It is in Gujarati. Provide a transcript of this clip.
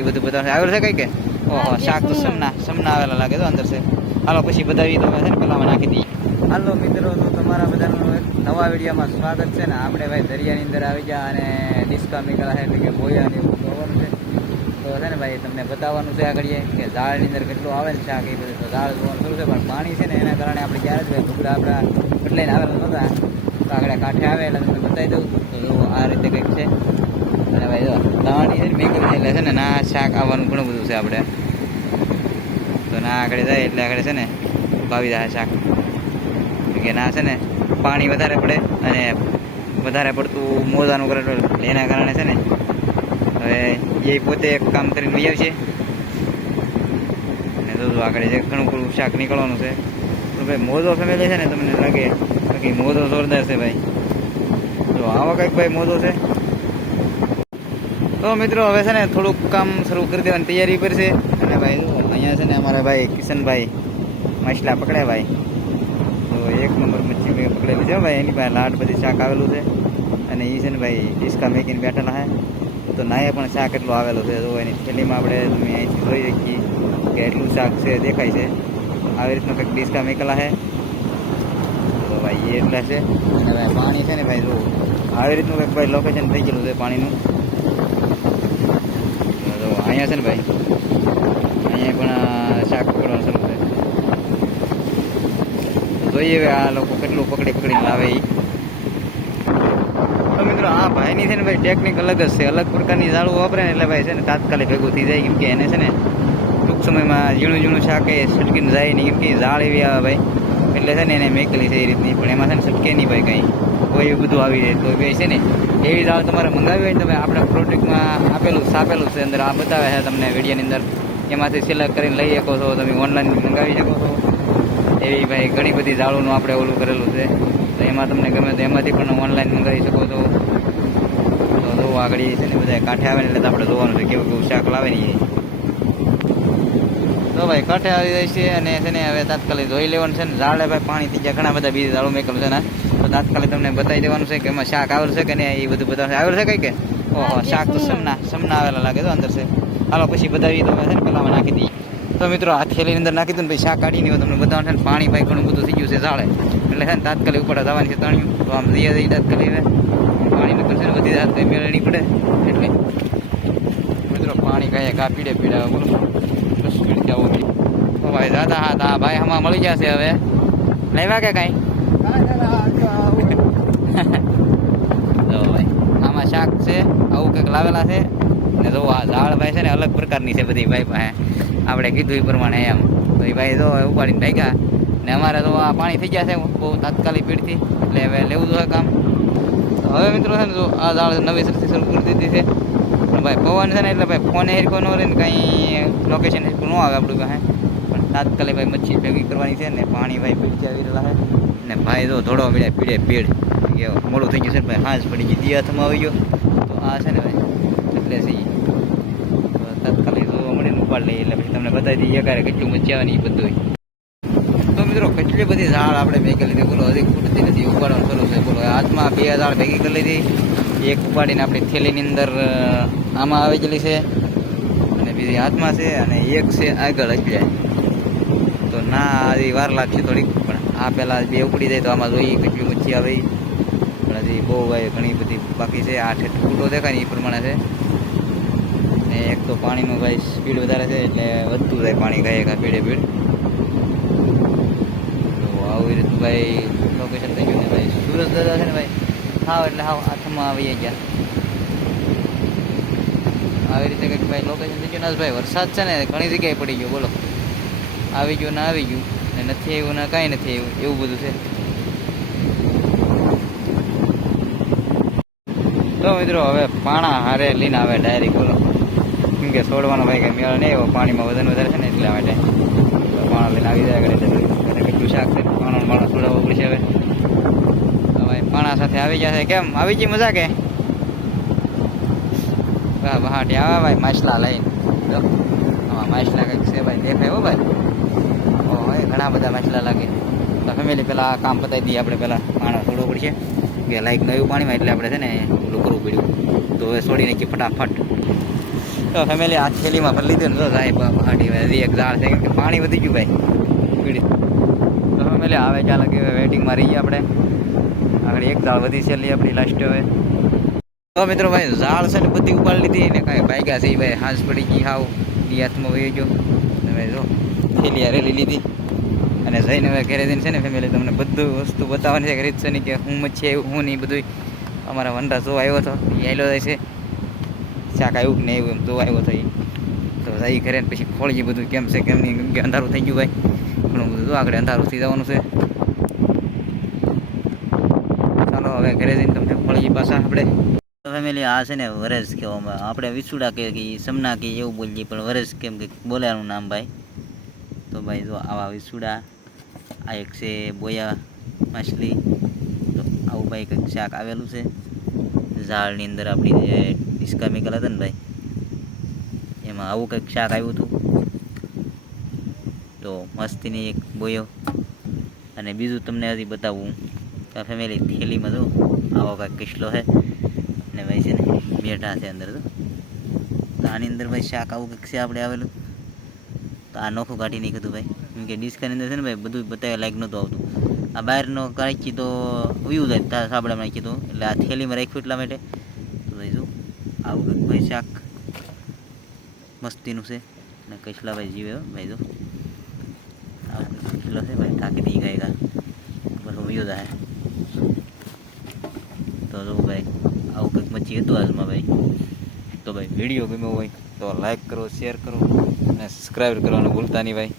એ બધું બતાવશે. આવેલું છે કઈ કે ઓહો શાક તો સમના આવેલા લાગે તો અંદર છે. હાલો પછી બતાવી તો છે ને પેલામાં નાખી દઈએ. હાલો મિત્રો, તો તમારા બધાનું એક નવા વિડીયોમાં સ્વાગત છે ને. આપણે ભાઈ દરિયાની અંદર આવી ગયા અને ડિસ્કા મેકલા છે એટલે કે બોયા ને એવું જોવાનું છે. તો છે ને ભાઈ તમને બતાવવાનું છે આગળ કે ઝાડની અંદર કેટલું આવે ને શાક એ બધું. તો ઝાડ જોવાનું શરૂ છે પણ પાણી છે ને એના કારણે આપણે ક્યારે જ ભાઈ ટુકડા આપણા બદલાઈને આવેલા નહોતા. તો આગળ કાંઠે આવે એટલે તમને બતાવી દઉં. તો આ રીતે કંઈક છે. અને ભાઈ જો દાવાની છે ને મેકલી એટલે છે ને ના શાક આવવાનું ઘણું બધું છે આપણે. તો ના આગળ જાય એટલે આગળ છે ને ભાવી જાય શાક કે ના છે ને પાણી વધારે પડે અને વધારે પડતું મોજાનું કરે એના કારણે છે ને હવે એ પોતે એક કામ કરીને લઈ આવશે. અને જો આગળ જે ઘણું બધું શાક નીકળવાનું છે. તો ભાઈ મોજો ફેમિલી છે ને તમને લાગે બાકી મોજો જોરદાર છે ભાઈ. તો આવો કંઈક ભાઈ મોજો છે. તો મિત્રો હવે છે ને થોડુંક કામ શરૂ કરી દેવાની તૈયારી કરશે. અને ભાઈ અહીંયા છે ને અમારા ભાઈ કિશનભાઈ માછલા પકડ્યા ભાઈ. તો એક નંબર મચ્છી મેં પકડેલી છે ભાઈ. એની પાસે લાટ બધી શાક આવેલું છે અને એ છે ને ભાઈ ડિસ્કા મેકીને બેઠેલા છે. તો નાએ પણ શાક એટલું આવેલું છે. તો એની થેલીમાં આપણે તમે અહીંથી જોઈ શકીએ કે એટલું શાક છે દેખાય છે. આવી રીતનું કંઈક ડિસ્કા મેકેલા છે. તો ભાઈ એ એટલા છે. અને ભાઈ પાણી છે ને ભાઈ જો આવી રીતનું કંઈક ભાઈ લોકેશન થઈ ગયેલું છે પાણીનું. તો અહીંયા છે ને ભાઈ અહીંયા પણ શાક પકડવાનું શરૂ છે. જોઈએ હવે આ લોકો કેટલું પકડીને લાવે એ. તો મિત્રો આ ભાઈની છે ને ભાઈ ટેકનિક અલગ જ છે. અલગ પ્રકારની જાળું વાપરે ને એટલે ભાઈ છે ને તાત્કાલિક ભેગું થઈ જાય. કેમ કે એને છે ને ટૂંક સમયમાં ઝીણું શાક એ છટકીને જાય નહીં. કેમ કે ઝાડ એવી આવે ભાઈ એટલે છે ને એને મેકેલી છે એ રીતની. પણ એમાં છે ને છટકે નહીં ભાઈ કંઈ કોઈ બધું આવી જાય. તો ભાઈ છે ને એવી ઝાડ તમારે મંગાવી હોય ને તમે આપણા પ્રોડક્ટમાં છાપેલું છે અંદર. આ બતાવે છે તમને વિડીયોની અંદર. એમાંથી સિલેક્ટ કરીને લઈ શકો છો. તમે ઓનલાઈન મંગાવી શકો છો. એવી ભાઈ ઘણી બધી ઝાડુનું આપણે ઓલું કરેલું છે. તો એમાં તમને ગમે તો એમાંથી પણ ઓનલાઈન મંગાવી શકો છો. તો આગળ છે ને બધા કાંઠે આવે ને એટલે આપણે જોવાનું છે કેવું શાક લાવે ને એ. તો ભાઈ કાંઠે આવી જાય છે અને છે ને હવે તાત્કાલિક ધોઈ લેવાનું છે ને. ઝાડે ભાઈ પાણી થઈ ગયા ઘણા બધા બીજા ઝાડું મેકેલું છે ને. તો તાત્કાલિક તમને બતાવી દેવાનું છે કે એમાં શાક આવેલું છે કે નહીં એ બધું બતાવશે. આવેલું છે કઈ કે ઓહો શાક તો સમના આવેલા લાગે તો અંદર છે. હાલો પછી બતાવી તો છે ને પેલામાં નાખી દઈએ. તો મિત્રો આ થેલીની અંદર નાખી દઉં ને ભાઈ શાક કાઢીને તમને બતાવવાનું છે ને. પાણી ભાઈ ઘણું બધું થઈ ગયું છે ઝાડે એટલે છે ને તાત્કાલિક ઉપર જવાની છે તાણ્યું. તો આમ દઈએ તાત્કાલિક હવે પાણી નીકળશે ને બધી રાત મેળણી પડે એટલે મિત્રો પાણી કાંઈ ઘા પીડે બોલો બસ પીડ જવું. તો ભાઈ દાદા હા ભાઈ આમાં મળી જશે હવે લેવા કે કાંઈ. તો ભાઈ આમાં શાક છે આવું કંઈક લાવેલા છે. ને જો આ ઝાડ ભાઈ છે ને અલગ પ્રકારની છે બધી ભાઈ પાસે. આપણે કીધું એ પ્રમાણે એમ. તો એ ભાઈ જો ઉપાડીને ભાગ્યા ને અમારે તો આ પાણી થઈ ગયા છે બહુ તાત્કાલિક પીડથી એટલે હવે લેવું જોઈએ કામ. તો હવે મિત્રો છે ને જો આ ઝાડ નવી સરથી શરૂ કરી દીધી છે. પણ ભાઈ પવન છે ને એટલે ભાઈ ફોને હેરકો ન રહે ને કંઈ લોકેશન હેરકો ન આવે આપણી પાસે. પણ તાત્કાલિક ભાઈ મચ્છી ભેગી કરવાની છે ને. પાણી ભાઈ પીડથી આવી રહેલા છે ને ભાઈ જો થોડો પીડે કે મોડું થઈ ગયું છે ભાઈ. હાંસ પડી ગઈ દી હાથમાં આવી ગયો. તો આ છે ને ભાઈ એટલે છે તાત્કાલિક મળીને ઉપાડ લઈએ એટલે પછી તમને બતાવી દઈએ ક્યારે કેટલું મચ્છી આવે ને એ બધું. તો મિત્રો કેટલી બધી ઝાડ આપણે ભેગી લીધી બોલો. હજી ખૂટતી નથી ઉપાડવાનું શરૂ છે બોલો. હાથમાં 2 ઝાડ ભેગી કરી લીધી. એક ઉપાડીને આપણી થેલીની અંદર આમાં આવી ગયેલી છે અને બીજી હાથમાં છે અને એક છે આગળ હજી જાય. તો ના હજી વાર લાગશે થોડીક. પણ આ પહેલાં 2 ઉપડી જાય તો આમાં જોઈએ કેટલી મચ્છી આવે. પણ હજી બહુ ભાઈ ઘણી બધી બાકી છે. 8 ફૂટો દેખાય ને એ પ્રમાણે છે. ને એક તો પાણીનું ભાઈ સ્પીડ વધારે છે એટલે વધતું જાય પાણી ઘા પીડ. તો આવી રીતનું ભાઈ લોકેશન થઈ ગયું ને ભાઈ. સુરત દાદા છે ને ભાઈ એટલે હાથમાં આવી ગયા. આવી રીતે કંઈક ભાઈ લોકેશન થઈ ગયું ને ભાઈ. વરસાદ છે ને ઘણી જગ્યાએ પડી ગયો બોલો. આવી ગયું ને આવી ગયું ને નથી આવ્યું ને કાંઈ નથી આવ્યું એવું બધું છે. તો મિત્રો હવે પાણા હારે લઈને આવે ડાયરેક્ટ બોલો. કેમ કે છોડવાનો ભાઈ કંઈ મેળ નહીં આવ્યો. પાણીમાં વજન વધારે છે ને એટલા માટે પાણા લઈને આવી જાય એટલે કેટલું શાક છે. પાણા છોડાવવું પડશે હવે. તો ભાઈ પાણા સાથે આવી જશે. કેમ આવી ગઈ મજા કે બહાટી આવે ભાઈ માછલા લઈને. તો આમાં માછલા કંઈક છે ભાઈ દેખાય હો ભાઈ. ઓહો ઘણા બધા માછલા લાગે. તો ફેમિલી પહેલાં કામ પતાવી દઈએ આપણે. પહેલાં પાણા છોડવું પડશે કે લાઈક નવું પાણીમાં એટલે આપણે છે ને ઓલું કરવું પડ્યું. તો હવે છોડી નાખીએ ફટાફટ. તો ફેમિલી આ થેલીમાં ભરી લીધું ને તો સાહેબ હાડી હજી એક ઝાડ છે કેમ કે પાણી વધી ગયું ભાઈ પીડી. તો ફેમિલી આવે ચાલે કે વેટિંગમાં રહીએ આપણે. આગળ એક ઝાડ વધી છે એટલે આપણી લાસ્ટ હવે. તો મિત્રો ભાઈ ઝાડ છે ને બધી ઉપાડી લીધી ને કાંઈ ભાગ્યા છે ભાઈ હાંસ પડી ગઈ હાવ એ હાથમાં વહી ગયો. તમે જો થેલી હારેલી લીધી અને જઈને હવે ઘરે જઈને છે ને ફેમિલી તમને બધું વસ્તુ બતાવવાની છે કે રીત છે ને કે હું છે એવું હું નહીં બધું અમારા વનરાજ જોવા આવ્યો હતો એ આવેલો જાય છે શાક આવ્યું કે નહીં એવું એમ જોવા આવ્યો હતો એ. તો જઈ ઘરે પછી ખોળીએ બધું કેમ છે કેમ નહીં કે અંધારું થઈ ગયું ભાઈ ઘણું બધું જો આગળ અંધારું થઈ જવાનું છે. ચાલો હવે ઘરે જઈને તમને ખોળીએ પાછા આપણે. ફેમિલી આ છે ને વરસ કહેવામાં આપણે વિસુડા કે સમના કે એવું બોલીએ પણ વરસ કેમ કે બોલાનું નામ ભાઈ. તો ભાઈ જો આવા વિસુડા આ એક છે બોયા માછલી. તો આવું ભાઈ કંઈક શાક આવેલું છે ઝાડની અંદર આપણી જે ડિસ્કા મિકલ હતા ને ભાઈ એમાં આવું કંઈક શાક આવ્યું હતું. તો મસ્તીની એક બોયો અને બીજું તમને હજી બતાવું તો ફેમિલી થેલીમાં જો આવો કંઈક કિસલો છે ને ભાઈ છે ને બેઠા છે અંદર. તો આની અંદર ભાઈ શાક આવું કંઈક છે આપણે આવેલું. તો આ નોખું કાઢી નહીં કીધું ભાઈ કેમ કે ડિસ્કાની અંદર છે ને ભાઈ બધું બતાવ્યા લાયક નહોતું આવતું. આ બહારનો કાઢી તો ઉયું જાય તાર સાબડામાં નાખી તો એટલે આ થેલીમાં રાખ્યું એટલા માટે. તો ભાઈ જો આવું કંઈક ભાઈ શાક મસ્તીનું છે ને કસલા ભાઈ જીવે ભાઈ જો આવું કસલો છે ભાઈ ઠાકી દી ગયેલા બસ ઉયો જાય. તો જો ભાઈ આવું કંઈક મચ્છી હતું આજમાં ભાઈ. તો ભાઈ વિડીયો ગમ્યો હોય તો લાઈક કરો શેર કરો અને સબસ્ક્રાઈબ કરવાનું ભૂલતા નહીં ભાઈ.